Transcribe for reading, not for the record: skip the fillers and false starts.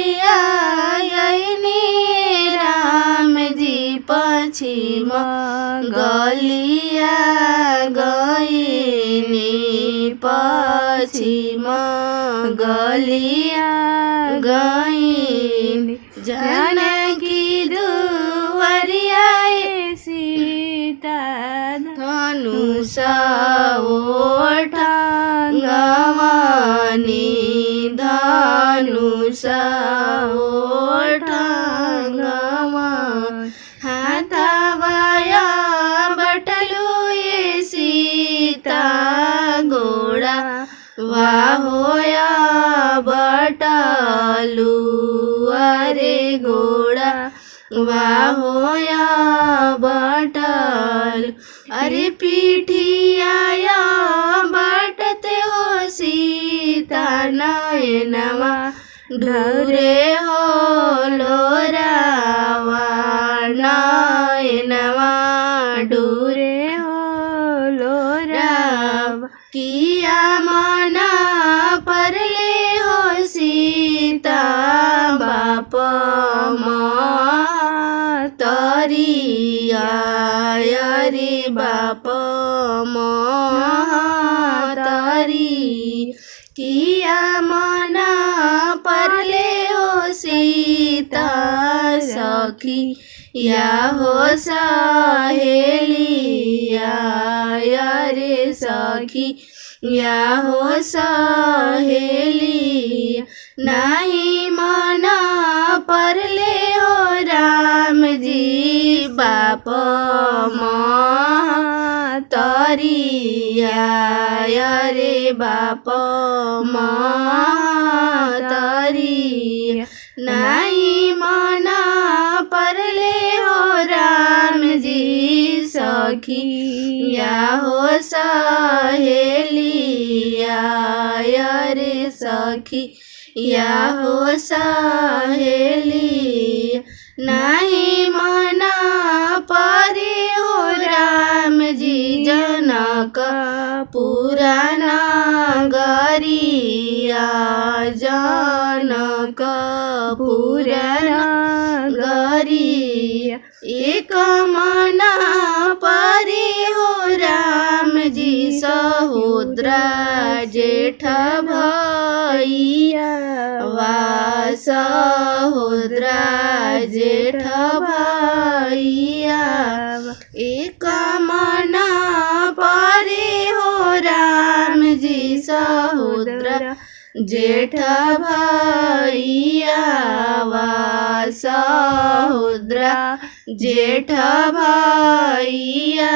गलिया गईनी राम जी पश्चिम गलिया गईनी पश्चिम गलिया गईनी जानकी दुवरिया सीता धनुष ओठांगवानी धनुष ओठांगवानी हाथावाया बटलू ये सीता घोड़ा वाहोया बटलू अरे घोड़ा वाहोया बटल अरे पीठिया बटते हो सीता नयनवा ढूरे हो लोरावा नयनवा ढूरे हो लोरावा किया मना परले हो सीता बाप तरिया रे बाप तरी किया मना परले हो सीता सखी या हो सहेलिया रे सखी या हो सहेली नहीं मना परले हो राम जी बाप तरिया रे बाप तरिया नहीं मना परले हो राम जी सखी या हो सहेलिया रे सखी या हो सहेली नहीं मना परे हो राम जी जनक पुराना गरिया जनक पुराना गरिया एक मना परे हो राम जी सहोदरा जेठ भैया वा सहोदरा जेठ भैया एक मना परे हो राम जी सहोदरा जेठ भैया वा सहोदरा जेठ भैया